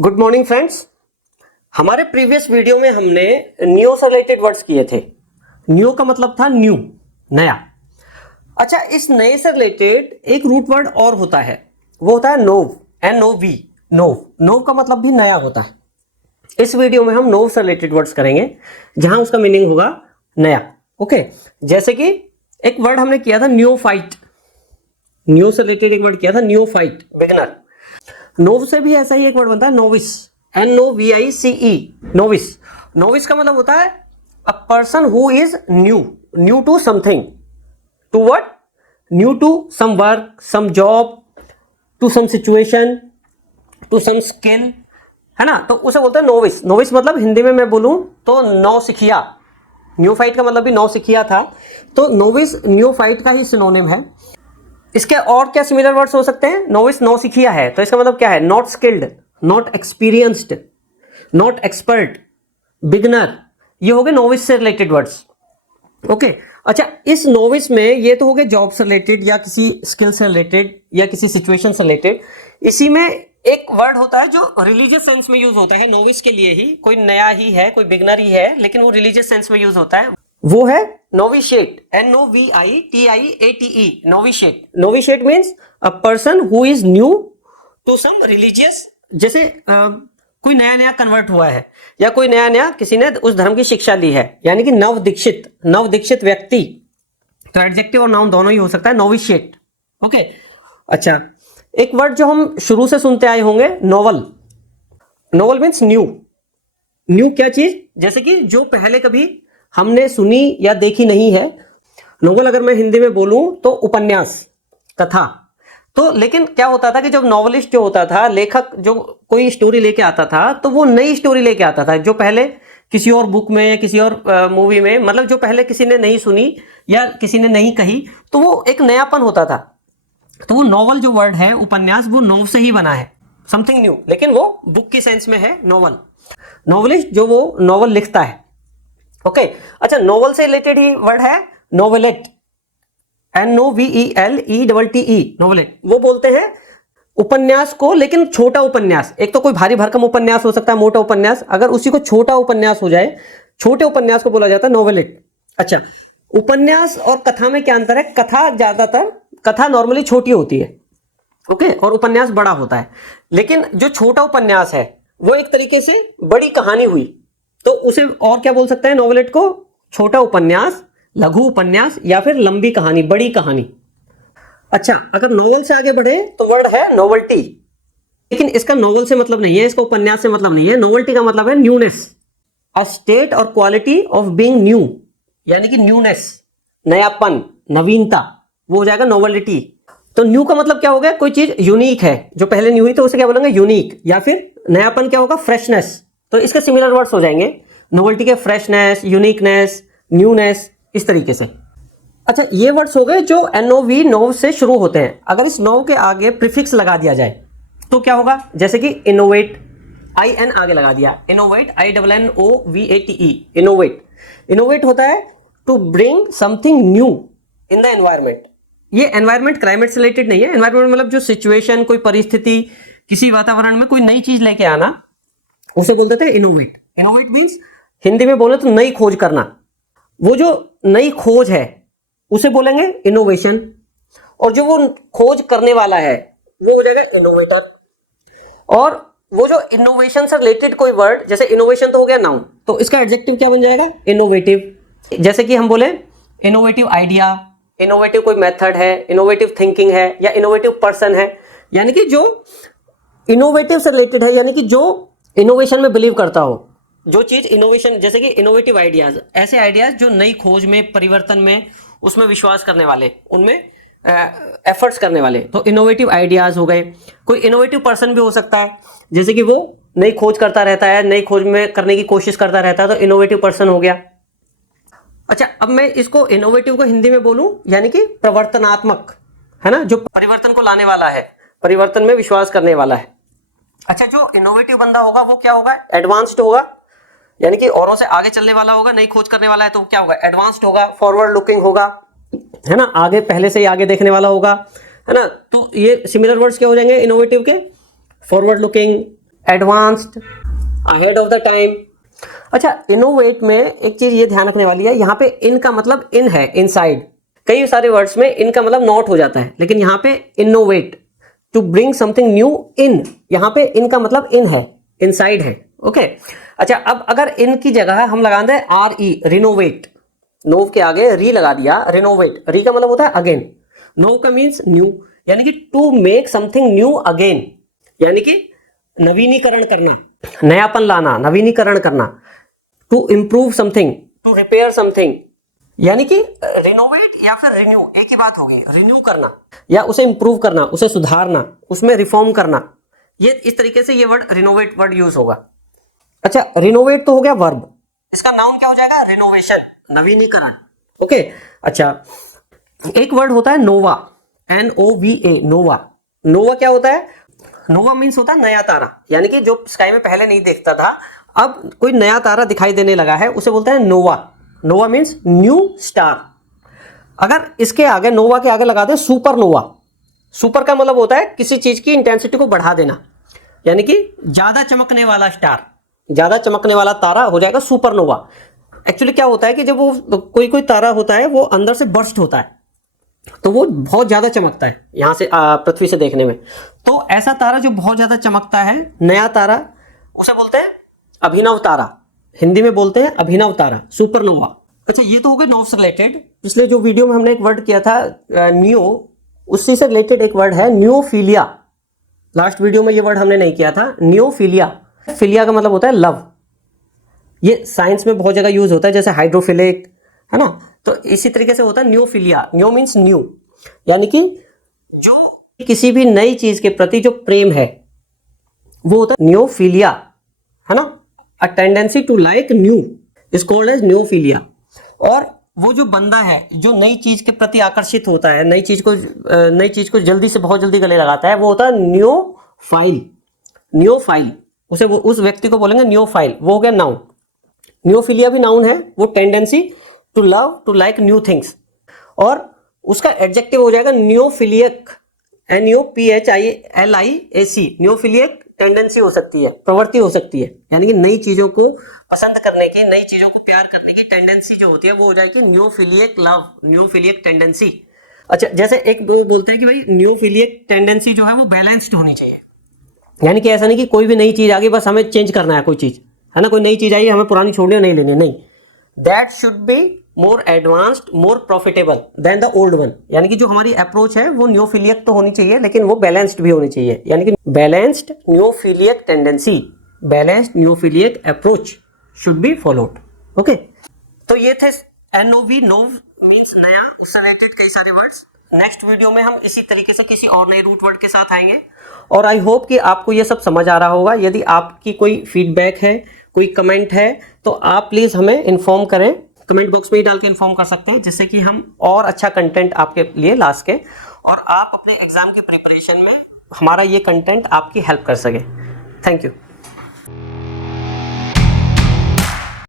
Good morning friends. हमारे previous video में हमने न्यू से रिलेटेड वर्ड्स किए थे। न्यू का मतलब था न्यू, नया। अच्छा, इस नए से रिलेटेड एक रूट वर्ड और होता है, वो होता है नोव, NOV, नोव। नोव का मतलब भी नया होता है। इस वीडियो में हम नोव से रिलेटेड वर्ड्स करेंगे जहां उसका मीनिंग होगा नया। ओके, जैसे कि एक वर्ड हमने किया था न्यूफाइट। न्यू से रिलेटेड एक वर्ड किया था न्यूफाइट, बिगिनर। नोव से भी ऐसा ही एक वर्ड बनता है नोविस, NOVICE, नोविस। नोविस का मतलब होता है a person who is new, new to something, to what? New to some work, some job, to some situation, to some skill, है ना। तो उसे बोलते हैं नोविस। नोविस मतलब हिंदी में मैं बोलूं तो नौसिखिया। न्यूफाइट का मतलब भी नौसिखिया था, तो नोविस न्यूफाइट का ही सिनोनिम है। इसके और क्या सिमिलर वर्ड्स हो सकते हैं? नोविस नौसिखिया है तो इसका मतलब क्या है? Not skilled, not experienced, not expert, beginner. ये हो गए नोविस से रिलेटेड वर्ड्स। ओके, अच्छा, इस नोविस में ये तो हो गए जॉब से रिलेटेड या किसी स्किल से रिलेटेड या किसी सिचुएशन से रिलेटेड। इसी में एक वर्ड होता है जो रिलीजियस सेंस में यूज होता है नोविस के लिए ही। कोई नया ही है, कोई बिगनर ही है, लेकिन वो रिलीजियस सेंस में यूज होता है, वो है नोविशिएट, NOVITIATE, नोविशिएट। नोविशिएट means a person who is new to some religious, जैसे कोई नया नया कन्वर्ट हुआ है या कोई नया नया किसी ने उस धर्म की शिक्षा ली है, यानी कि नव दीक्षित व्यक्ति। तो एडजेक्टिव और नाउन दोनों ही हो सकता है नोविशिएट। ओके, अच्छा, एक वर्ड जो हम शुरू से सुनते आए होंगे, novel. Novel means new. New क्या चीज? जैसे कि जो पहले कभी हमने सुनी या देखी नहीं है। नोवेल अगर मैं हिंदी में बोलूं तो उपन्यास, कथा। तो लेकिन क्या होता था कि जब नॉवलिस्ट जो होता था, लेखक जो कोई स्टोरी लेके आता था, तो वो नई स्टोरी लेके आता था जो पहले किसी और बुक में, किसी और मूवी में, मतलब जो पहले किसी ने नहीं सुनी या किसी ने नहीं कही, तो वो एक नयापन होता था। तो वो नॉवल जो वर्ड है, उपन्यास, वो नोव से ही बना है, समथिंग न्यू, लेकिन वो बुक की सेंस में है नॉवल। नॉवलिस्ट जो वो नॉवल लिखता है। ओके, अच्छा, नोवेल से रिलेटेड ही वर्ड है नोवेलेट, NOVELETTE, नोवेलेट। वो बोलते हैं उपन्यास को, लेकिन छोटा उपन्यास। एक तो कोई भारी भरकम उपन्यास हो सकता है, मोटा उपन्यास, अगर उसी को छोटा उपन्यास हो जाए, छोटे उपन्यास को बोला जाता है नोवेलेट। अच्छा, उपन्यास और कथा में क्या अंतर है? कथा नॉर्मली छोटी होती है, ओके, और उपन्यास बड़ा होता है। लेकिन जो छोटा उपन्यास है वो एक तरीके से बड़ी कहानी हुई, तो उसे और क्या बोल सकते हैं नोवेलेट को? छोटा उपन्यास, लघु उपन्यास, या फिर लंबी कहानी, बड़ी कहानी। अच्छा, अगर नोवेल से आगे बढ़े तो वर्ड है नोवेल्टी, लेकिन इसका नोवेल से मतलब नहीं है, इसका उपन्यास से मतलब नहीं है। नोवेल्टी का मतलब है न्यूनेस, अ स्टेट और क्वालिटी ऑफ बीइंग न्यू, यानी कि न्यूनेस, नयापन, नवीनता, वो हो जाएगा नोवेलिटी। तो न्यू का मतलब क्या हो गया? कोई चीज यूनिक है, जो पहले न्यू हुई तो उसे क्या बोलेंगे? यूनिक। या फिर नयापन क्या होगा? फ्रेशनेस। तो इसके सिमिलर वर्ड्स हो जाएंगे नोवेल्टी के, फ्रेशनेस, यूनिकनेस, न्यूनेस, इस तरीके से। अच्छा, ये वर्ड्स हो गए जो NOV, नोव से शुरू होते हैं। अगर इस नोव के आगे प्रीफिक्स लगा दिया जाए तो क्या होगा? जैसे कि इनोवेट, IN आगे लगा दिया, इनोवेट, INNOVATE, इनोवेट। इनोवेट होता है to bring something new in the environment. ये एनवायरमेंट क्लाइमेट से रिलेटेड नहीं है। एनवायरमेंट मतलब जो सिचुएशन, कोई परिस्थिति, किसी वातावरण में कोई नई चीज लेके आना, उसे बोलते थे इनोवेट। इनोवेट मीन्स हिंदी में बोले तो नई खोज करना। वो जो नई खोज है उसे बोलेंगे इनोवेशन, और जो वो खोज करने वाला है वो हो जाएगा इनोवेटर। और वो जो इनोवेशन से रिलेटेड कोई वर्ड, जैसे इनोवेशन तो हो गया नाउन, तो इसका एडजेक्टिव क्या बन जाएगा? इनोवेटिव। जैसे कि हम बोले इनोवेटिव आइडिया, इनोवेटिव कोई मेथड है, इनोवेटिव थिंकिंग है, या इनोवेटिव पर्सन है, यानी कि जो इनोवेटिव से रिलेटेड है, यानी कि जो इनोवेशन में बिलीव करता हो, जो चीज इनोवेशन, जैसे कि इनोवेटिव आइडियाज, ऐसे आइडियाज जो नई खोज में, परिवर्तन में, उसमें विश्वास करने वाले, उनमें एफर्ट्स करने वाले, तो इनोवेटिव आइडियाज हो गए। कोई इनोवेटिव पर्सन भी हो सकता है, जैसे कि वो नई खोज करता रहता है, नई खोज में करने की कोशिश करता रहता है, तो इनोवेटिव पर्सन हो गया। अच्छा, अब मैं इसको इनोवेटिव को हिंदी में बोलूं, यानी कि प्रवर्तनात्मक, है ना, जो परिवर्तन को लाने वाला है, परिवर्तन में विश्वास करने वाला है। अच्छा, जो इनोवेटिव बंदा होगा वो क्या होगा? एडवांस्ड होगा, यानी कि औरों से आगे चलने वाला होगा। नई खोज करने वाला है तो क्या होगा? एडवांस्ड होगा, फॉरवर्ड लुकिंग होगा, है ना, आगे, पहले से ही आगे देखने वाला होगा, है ना। तो ये सिमिलर वर्ड्स क्या हो जाएंगे इनोवेटिव के? Forward looking, advanced, ahead of the time. अच्छा, इनोवेट में एक चीज ये ध्यान रखने वाली है, यहाँ पे इन का मतलब इन है, इनसाइड। कई सारे वर्ड्स में इन का मतलब नॉट हो जाता है, लेकिन यहाँ पे innovate, to bring something new in, यहाँ पे इन का मतलब इन है, इनसाइड है। ओके, अच्छा, अब अगर इन की जगह हम लगा दें आर ई, रिनोवेट, नोव के आगे री लगा दिया, रिनोवेट, री का मतलब होता है अगेन, नोव का मीन्स न्यू, यानी कि to make something new again, यानी कि नवीनीकरण करना, नयापन लाना, नवीनीकरण करना। To improve something, to repair something, यानी कि रिनोवेट या फिर रिन्यू एक ही बात होगी, रिन्यू करना या उसे इंप्रूव करना, उसे सुधारना, उसमें रिफॉर्म करना, ये इस तरीके से ये वर्ड रिनोवेट वर्ड यूज होगा। अच्छा, रिनोवेट तो हो गया वर्ब, इसका नाउन क्या हो जाएगा, रिनोवेशन, नवीनीकरण। ओके, अच्छा, एक वर्ड होता है नोवा, NOVA, नोवा। नोवा क्या होता है, नोवा मीन्स होता है नया तारा, यानी कि जो स्काई में पहले नहीं देखता था, अब कोई नया तारा दिखाई देने लगा है, उसे बोलते हैं नोवा। नोवा मीन्स न्यू स्टार। अगर इसके आगे, नोवा के आगे लगा दे सुपरनोवा, सुपर का मतलब होता है किसी चीज की इंटेंसिटी को बढ़ा देना, यानी कि ज्यादा चमकने वाला स्टार, ज्यादा चमकने वाला तारा हो जाएगा सुपरनोवा। एक्चुअली क्या होता है कि जब वो कोई तारा होता है, वो अंदर से बर्स्ट होता है, तो वो बहुत ज्यादा चमकता है यहां से पृथ्वी से देखने में। तो ऐसा तारा जो बहुत ज्यादा चमकता है, नया तारा, उसे बोलते हैं अभिनव तारा, हिंदी में बोलते हैं अभिनव तारा, सुपरनोवा। अच्छा, ये तो हो गए नोव से रिलेटेड। पिछले जो वीडियो में हमने एक वर्ड किया था न्यू, उसी से रिलेटेड एक वर्ड है न्यूफिलिया। लास्ट वीडियो में ये वर्ड हमने नहीं किया था, न्यूफिलिया। फिलिया का मतलब होता है लव, ये साइंस में बहुत जगह यूज होता है, जैसे हाइड्रोफिलिक, है ना। तो इसी तरीके से होता है न्यूफिलिया। न्यू मीन्स न्यू, यानी कि जो किसी भी नई चीज के प्रति जो प्रेम है, वो होता है न्यूफिलिया, है ना। A tendency to like new is called as neophilia. और वो जो बंदा है जो नई चीज के प्रति आकर्षित होता है, नई चीज को जल्दी से बहुत जल्दी गले लगाता है, वो होता है न्यूफाइल। न्यूफाइल, उसे वो उस व्यक्ति को बोलेंगे न्यूफाइल, वो हो गया नाउन। न्यूफिलिया भी नाउन है, वो tendency to love to like new things. और उसका एडजेक्टिव हो जाएगा न्यूफिलियक, NUPHILIAC। न्यूफिलियक टेंडेंसी हो सकती है, प्रवृत्ति हो सकती है, यानी कि नई चीजों को पसंद करने की, नई चीजों को प्यार करने की टेंडेंसी जो होती है, वो हो जाएगी न्यूफिलियक लव, न्यूफिलियक टेंडेंसी। अच्छा, जैसे एक दो बोलते हैं कि भाई न्यूफिलियक टेंडेंसी जो है वो बैलेंस्ड होनी चाहिए, यानी कि ऐसा नहीं कि कोई भी नई चीज आ गई बस हमें चेंज करना है कोई चीज, है ना। कोई नई चीज आई हमें पुरानी छोड़नी नहीं लेनी, नहीं। That should be more advanced, more profitable than the old one, यानी कि जो हमारी अप्रोच है वो न्यूफिलियक तो होनी चाहिए, लेकिन वो बैलेंस्ड भी होनी चाहिए, यानी कि balanced neophiliac tendency, balanced neophiliac approach should be followed. Okay, तो ये थे NOV, नोव मीन्स नया, उससे रिलेटेड कई सारे वर्ड्स। नेक्स्ट वीडियो में हम इसी तरीके से किसी और नए रूट वर्ड के साथ आएंगे। और आई होप कि आपको ये सब समझ आ रहा होगा। यदि आपकी कोई फीडबैक है, कोई कमेंट है, तो आप प्लीज़ हमें इन्फॉर्म करें, कमेंट बॉक्स में ही डाल के इन्फॉर्म कर सकते हैं, जिससे कि हम और अच्छा कंटेंट आपके लिए ला सके और आप अपने एग्जाम के प्रिपरेशन में हमारा ये कंटेंट आपकी हेल्प कर सके। Thank you.